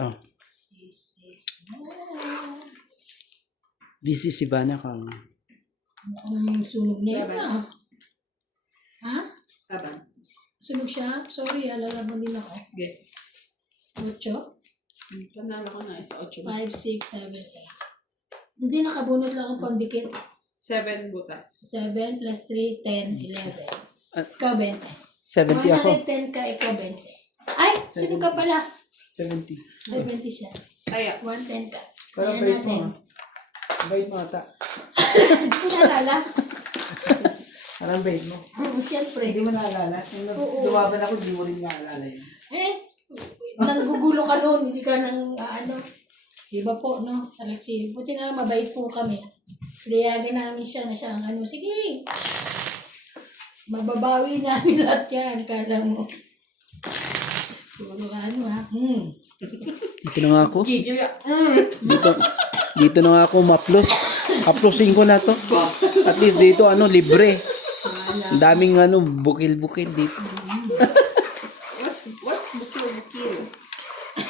oh, This is nice. this is Ivana Kang. Mukhang sunog na yun ah. Ha? Taban. Sunog siya? Sorry, alalaban din ako. Okay. 8, Panalo ko na ito. 8. 5, 6, 7, 8. Hindi, nakabunot lang ako pandikit. 7 butas. 7 plus 3, 10, 11. Ah. Ikaw 20. 70 ako. 110 ka, ikaw 20. Ay, sino ka pala? 70. 70 siya. Kaya. 110 ka. Parang Kaya bait mo, natin. ah. Bait mo ata. Hindi ko naalala. Parang bait mo. Siyempre. Hindi mo naalala? Nung Oo. lumaban ako, hindi mo rin naalala yun. Nanggugulo ka noon. Hindi ka nang ano. Iba po, no? Alexi. Buti na lang mabait po kami. Liyagan namin siya na siya ang ano. Sige. Mababawi namin lahat yan. Kala mo. Puro ano ha. Dito na nga ako. Gijuya. Dito na nga ako maplos. Aplosin ko na to. At least dito libre. Ang daming bukil-bukil dito. What's bukil-bukil?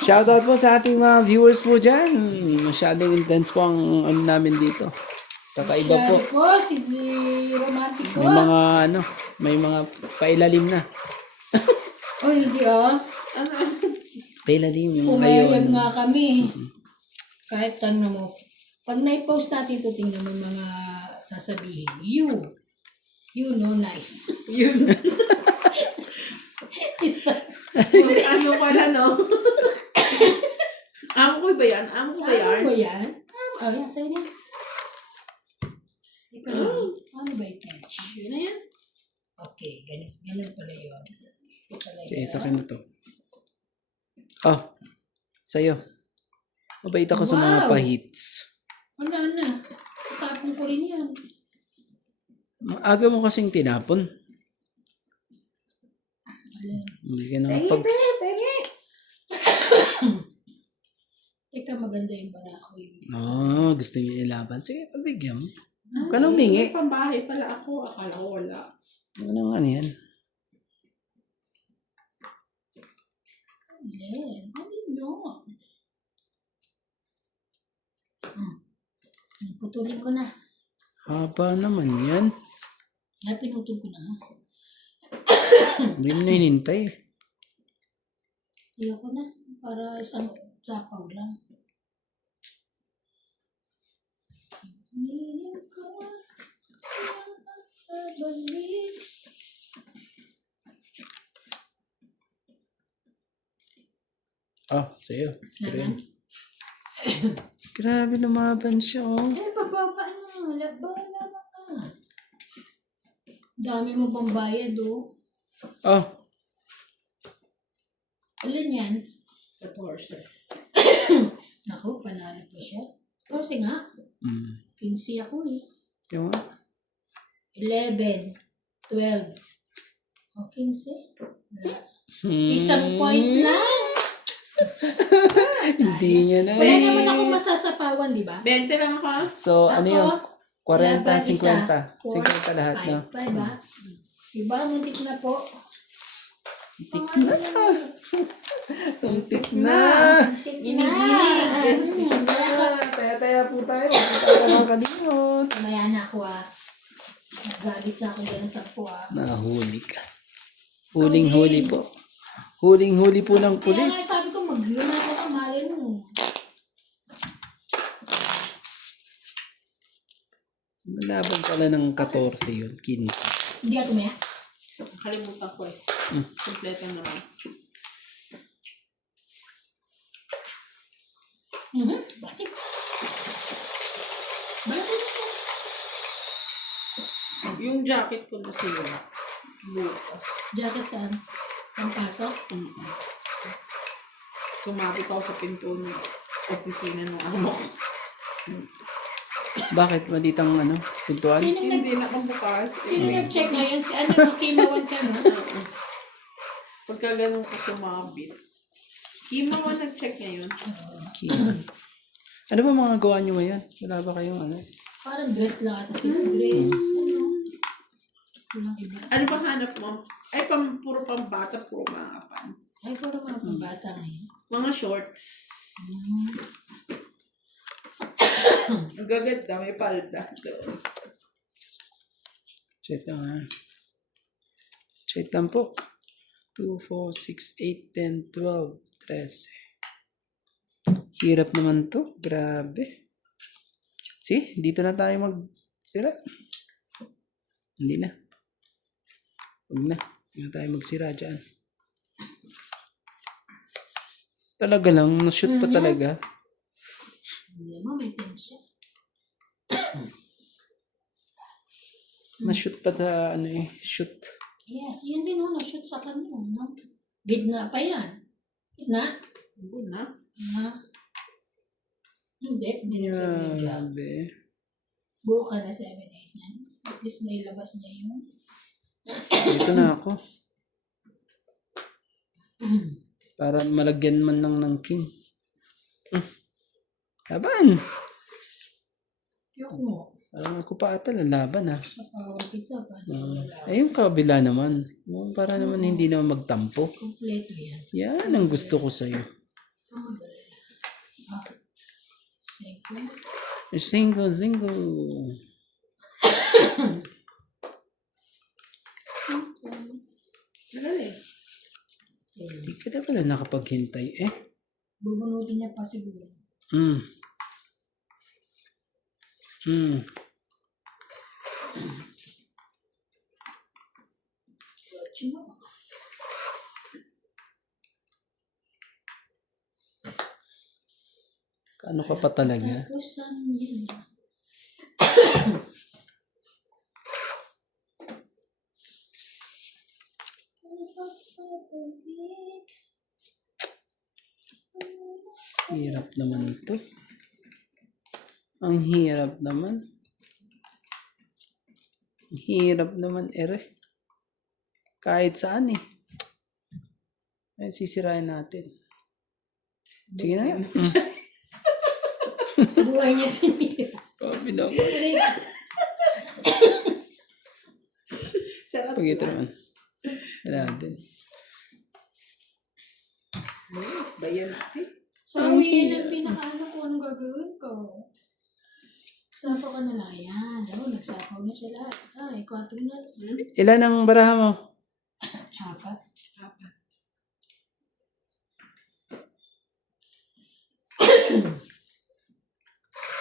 Shoutout po sa ating mga viewers po dyan. Masyadong intense po ang namin dito. Kakaiba po. Yan po, si Romantic po. May mga pailalim na. Oh, hindi ah. Ano? Pailalim yung Pumayag ngayon. nga kami. Kahit tanong mo. Pag na-post natin ito, tingnan mo yung mga sasabihin. You know nice. Yun. Isa. Ano pala, no? Amo ko ba yan? Amo ko ba yan? Ano ba yan? Oh, yan. Sa'yo na. Teka lang. Ano ba ito? Yun na yan. Okay. Ganun pala yun. Ito pala Sige, yun. sa akin na to. Sa'yo. Mabait ako sa mga Wow. pahits. Wala na. Tapon ko rin yan. Aga mo kasing tinapon. Ayan. Hindi ka na Pengi, pag... pengi, pengi. Teka, maganda yung barako yun. Gusto niya ilaban. Sige, pagbigyan mo. Ah, Ka nang bingi. May pambahay pala ako. Akala ko wala. Ano yan? Len, ano yun? Putulin ko na. Haba naman yan. Ay, pinutol ko na. Hindi mo na hinintay. Ayoko na. Para isang sapaw lang. Hiling ko ang pagbalik. Sa'yo. Laban? Grabe lumaban siya, Bababa na. Laban na ka. Dami mo bang bayad, oh. Ilan yan? 14. Naku, panalo pa siya. 14 nga. 15 ako eh. Yung 11, 12. O, 15. Wala. Isang point lang. Hindi niya na Wala naman ako masasapawan, di ba? 20 lang ako. So, ano yun? 40, 50. 50 lahat, no? 5 ba? Diba? Muntik na po. Muntik na. Muntik na. Muntik na. Taya-taya po tayo. Hindi tayo makakalimot. Mamaya na ako ah. Nagalit na ako dyan sa po ah. Nahuli ka. Huling-huli po. Huling-huli po ng Kaya nga pulis. sabi ko magluna ko ang mali mo. Malaban pala ng 14 yun. 15. Hindi ako maya. Nakalimutan ko eh. Kompleto naman. Basik. Bakit? Yung jacket ko na sila. Bukas. Jacket saan? Pampasok? Sumabit ako sa pinto ng opisina ng amo ko. Bakit? Malitang pintuan? Hindi na pambukas. Sino nag-check ngayon? Si ano nakimawan ka, no? Pagka ganun ko sumabit. Kimawa nag-check ngayon. Okay. Ano ba mga gawa nyo ngayon? Wala ba kayong Parang dress lang ata sila. Dress. Ano? Walang iba. Ano ba hanap mo? Ay, puro pambata, puro mga pants. Ay, puro mga pambata ngayon. Mga shorts. Ang gaganda, may palda doon. Check lang Check lang po. 2, 4, 6, 8, 10, 12, 13. Hirap naman to. Grabe. See? Dito na tayo magsira. Hindi na. Huwag na. Hindi na tayo magsira dyan. Talaga lang, na-shoot pa Mhm. talaga. Hindi mo, may 10 siya. Na-shoot pa sa ano eh, shoot. Yes, yun din na shoot sa kanya. No? Gitna pa yan. Gitna? Hindi na. Hindi, hindi na terminal. Grabe. Buo ka na 7, 8, 9. At least nailabas niya yung... Dito na ako. Para malagyan man lang ng king. Laban! Yok mo. Parang ako pa ata laban ah. Sa power kita pa. Yung kabila naman. Para naman hindi naman magtampo. Kompleto yan. Yan ang gusto ko sa'yo. Second. Single. Madali. Hindi ka na pala nakapaghintay eh. Bubunutin niya pa siguro. Watch mo. Ano ka pa talaga? Tapos ano yun? Hirap naman ito. Ang hirap naman. Ang hirap naman ere. Kahit saan eh. Ay, sisirain natin. Sige na. Buhay niya sinira. Sabi naman. Charot. Pag ito naman. Wala natin. Bayan natin. Sorry, yan ang pinakaano ko. Anong gagawin ko? Sapo ka na lang. Yan. Nagsapaw na siya lahat. Ay, 4 na. Ilan ang baraha mo? 4.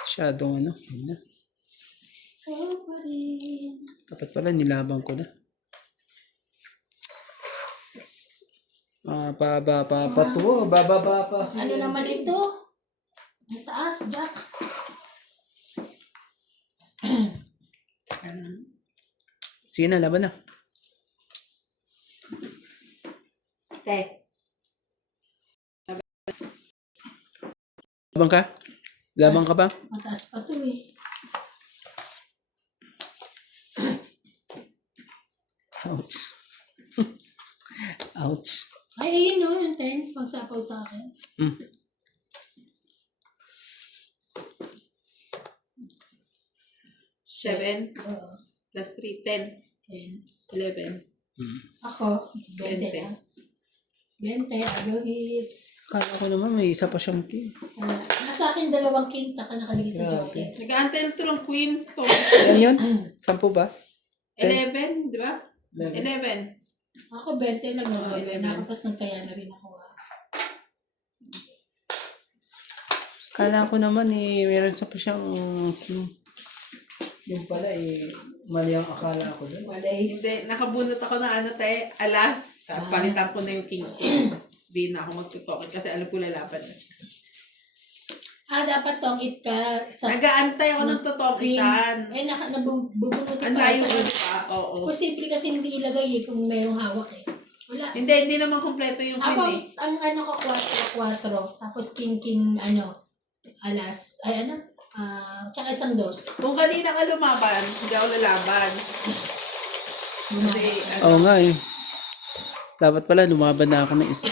Masyadong ano. Yun na. Oo pa rin. Dapat pala nilabang ko na. Bababa pa. Ano naman ito? Mataas, Jack. Sige na, laban na. Te. Labang ka? Labang ka ba? Mataas pa to eh. Ouch. Ouch. Ay, ayun no, yung 10s magsapaw sa akin. 7 Oo. plus 3, 10. 10. 11. Ako, 20 lang. 20, ayaw hit. Kala ko naman may isa pa siyang king. Nasa akin 2 king, taka nakaligit sa Grabe. joke. Nag-aantay ito ng queen. To. Ilan yun? 10 ba? 11, di ba? 11. Ako 20 lang Oo, naman. 11. Nakapos ng kaya na rin ako. Kala ko naman eh, meron isa pa siyang king. Yung pala eh, mali ang akala ko doon. Hindi, nakabunot ako na ano te, alas. Palitan ko na yung king. Di na ako magtutok kasi alam ko lalaban na siya. Dapat tongit ka sa Nag-aantay ako ng totokitan. nabubunutin Ang pa. layo ko pa, oo. Posible kasi hindi ilagay kung merong hawak eh. Wala. Hindi naman kompleto yung Ako, queen eh. ang ano ko, 4, tapos king, alas, ay ano, tsaka isang dos. Kung kanina ka lumaban, hindi ako lalaban. Kasi, Oo nga eh. Dapat pala lumaban na ako ng isa.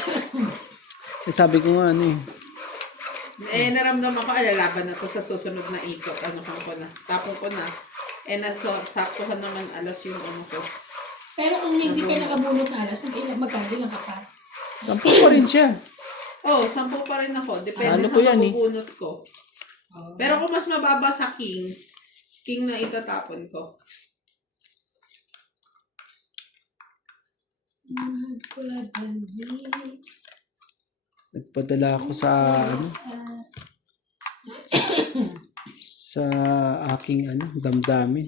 Eh, sabi ko nga ano eh. naramdaman ko, lalaban na to sa susunod na ikot. Tapon ko na. Saktuhan naman alas yung ano ko. Pero kung hindi ka nakabunot na alas, magkano lang ka pa. 10 pa rin siya. Oo, 10 pa rin ako. Depende Ano sa ko yan eh. mabubunot ko. Pero kung mas mababa sa king na itatapon ko. Nagpadala ako sa ano, sa aking ano, damdamin.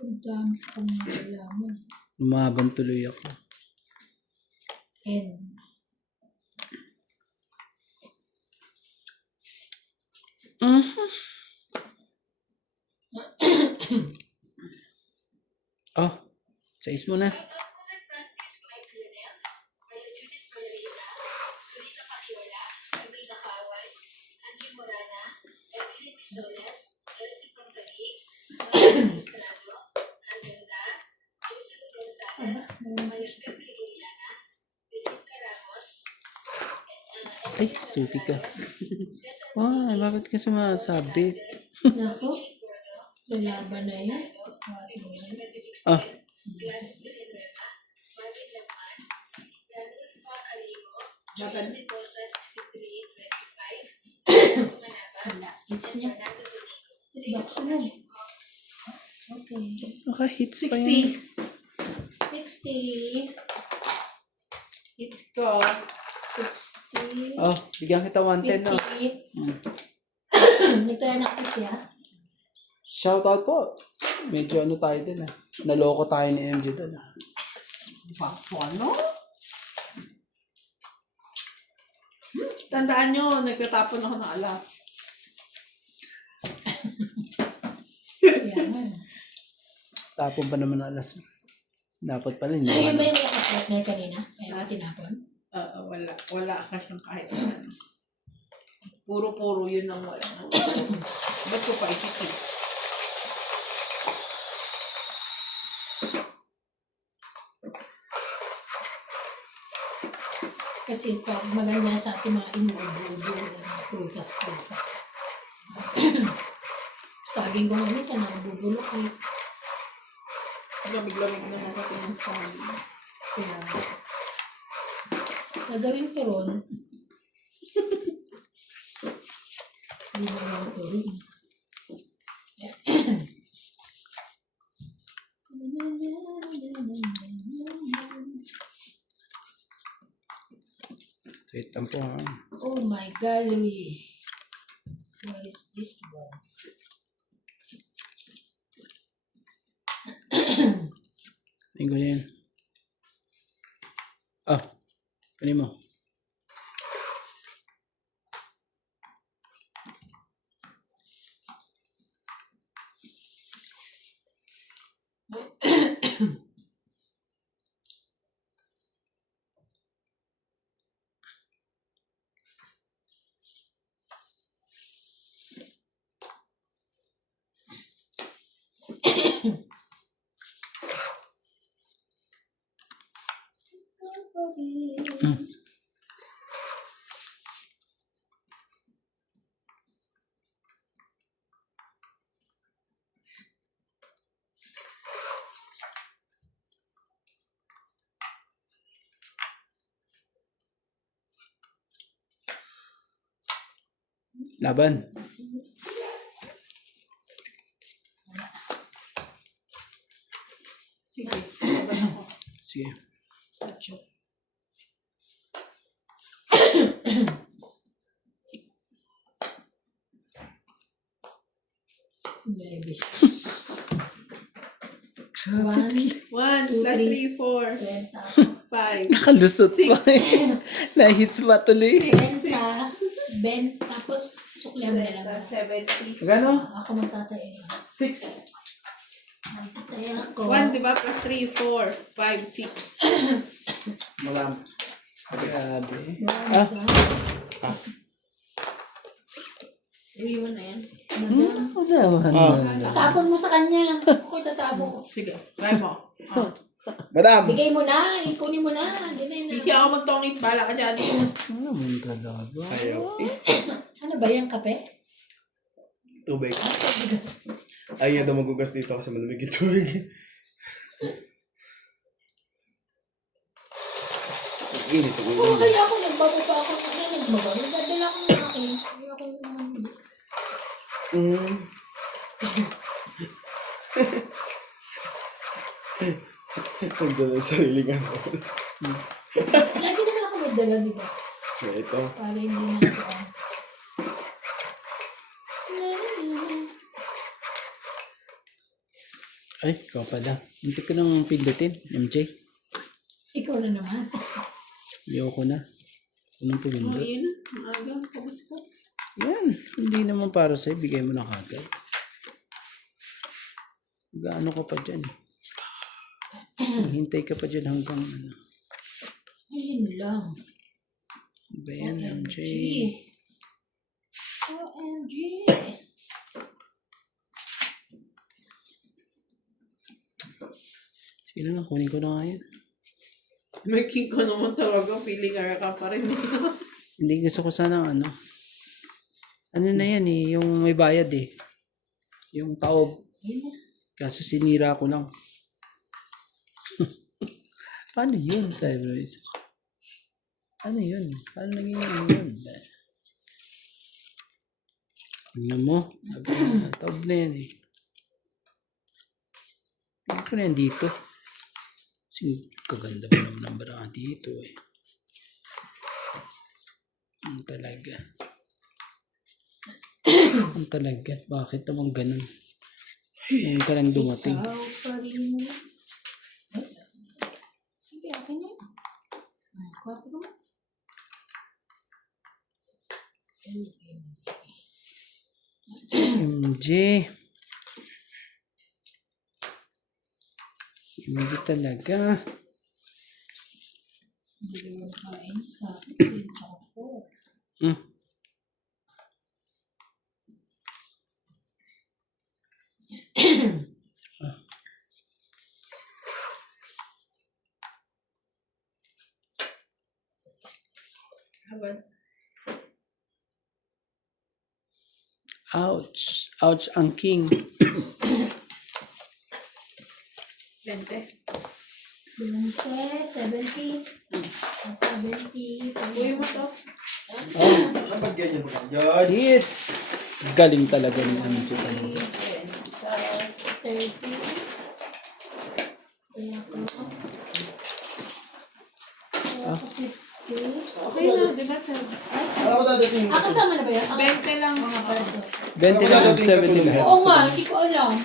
Ang dami kong nalaman. Lumaban tuloy ako. 10. Oh, size mo na. Francisco I. Clenel, Maria Judith Margarita, Rita Paquiola, Andrina Kaway, Angie Morana, Evelyn Pisoles, Elsie Pantalik, Maria Estrado, Anganda, Jocelyn Gonzalez, Maria Pepe Iliana, Belinda Ramos, Ay, suki ka. Ay, bakit ka sumasabit? Nako, lalaban na yun. Ah, Gladys Villanueva, Marvin Lagman, Ranulfo Calimo, Bakit? Joel Mendoza, 6325, Manapa, Hits niya. Fernando Domingo. Is that sunod? Okay. naka-hits pa yan. 60. 60. Hits ko. 60. Oh, bigyan kita 110 no. 50. Hindi tayo nakasya. Shoutout po. Medyo ano tayo din ah. Naloko tayo ni MJ doon ah. Ano? Tandaan nyo, nagtatapon ako ng alas. Yan. Tapon pa naman ang alas. Dapat pala hindi. Ayun ba yung nakasya na kanina? Kaya tinapon? Wala. Wala ka siyang kahit ano. Puro-puro yun ang wala. Ba't ko pa isikip? Kasi pag maganda sa ating mga inuubo-ubo, prutas-prutas. Saging ko namin ka nabubulok eh. Lamig-lamig naman kasi ng sabi. Kaya, nagawin ko ron. Hindi na lang ito rin. Wait lang po ha. Oh my God, Louie. What is this one? Tingnan ko na yan. Ah, kunin mo. Laban. Sige. Laban ako. Sige. Atyo. Maybe. 1, 1 plus 3, 4, 5, Nakalusot pa eh. Na-hits pa tuloy. 20, tapos suklihan mo na lang. 70. Magkano? Ako magtatayo. 6. Magtatayo ako. 1, diba? Plus 3, 4, 5, 6. Malam. Grabe. Ah. Ah. Uy, mo na yan. Ano naman? Tapon mo sa kanya. Ako tatapon ko. Sige, try mo. Madam! Bigay mo na. Ikunin mo na. Hindi na. Hindi ako magtongit. Bala ka dyan. Ano naman talaga? Ayaw. Ano ba yan, kape? Tubig. Ayaw daw magugas dito kasi malamig yung tubig. Init ako. Oo, kaya ako nagbababa ako. Kaya nagbaba. Nagdadala ko ng akin. Kaya ako yung Ang dala sa sariling ano. Lagi naman ako magdala, di ba? Ito. Para hindi na ako. Ay, ikaw pala. Hindi ko nang pindutin, MJ. Ikaw na naman. Ayoko na. Anong Oh, pumindot? yun na. Maaga. Tapos ko. Yan. Hindi naman para sa'yo. Bigay mo na kagad. Gaano ka pa dyan? Hintay ka pa dyan hanggang ano. Ayun lang. Ba yan, MJ? OMG. Sige na, kunin ko na nga yan. May king ko naman talaga. Feeling ka pa rin. Hindi gusto ko sana ano. Ano na yan eh, yung may bayad eh. Yung taob. Ayun na. Kaso sinira ko lang. Paano yun, Cyrus? Ano yun? Paano naging yun? Tingnan mo. Taob na yan eh. Tingnan ko na yan dito. Kasi kaganda pa naman ang barang dito eh. Ang talaga. Ang talaga. Bakit naman ganun? Ngayon ka lang dumating. Ikaw pa rin. Ay, sige, akin na yun. Kuha ko naman. MJ. Hindi talaga. Hindi naman kain sa akin. Ako. Hmm. Habad. Ouch. Ouch ang king. 20. 70. 70. Uy mo to. Dapat ganyan mo yan. Hits. Galing talaga ni MJ talaga. 30. Kaya ko. 50. Okay na, di ba? Sir? Alam ko dadating. Kasama na ba yan? 20 lang. 20 na 70 na. Oo nga, hindi ko alam.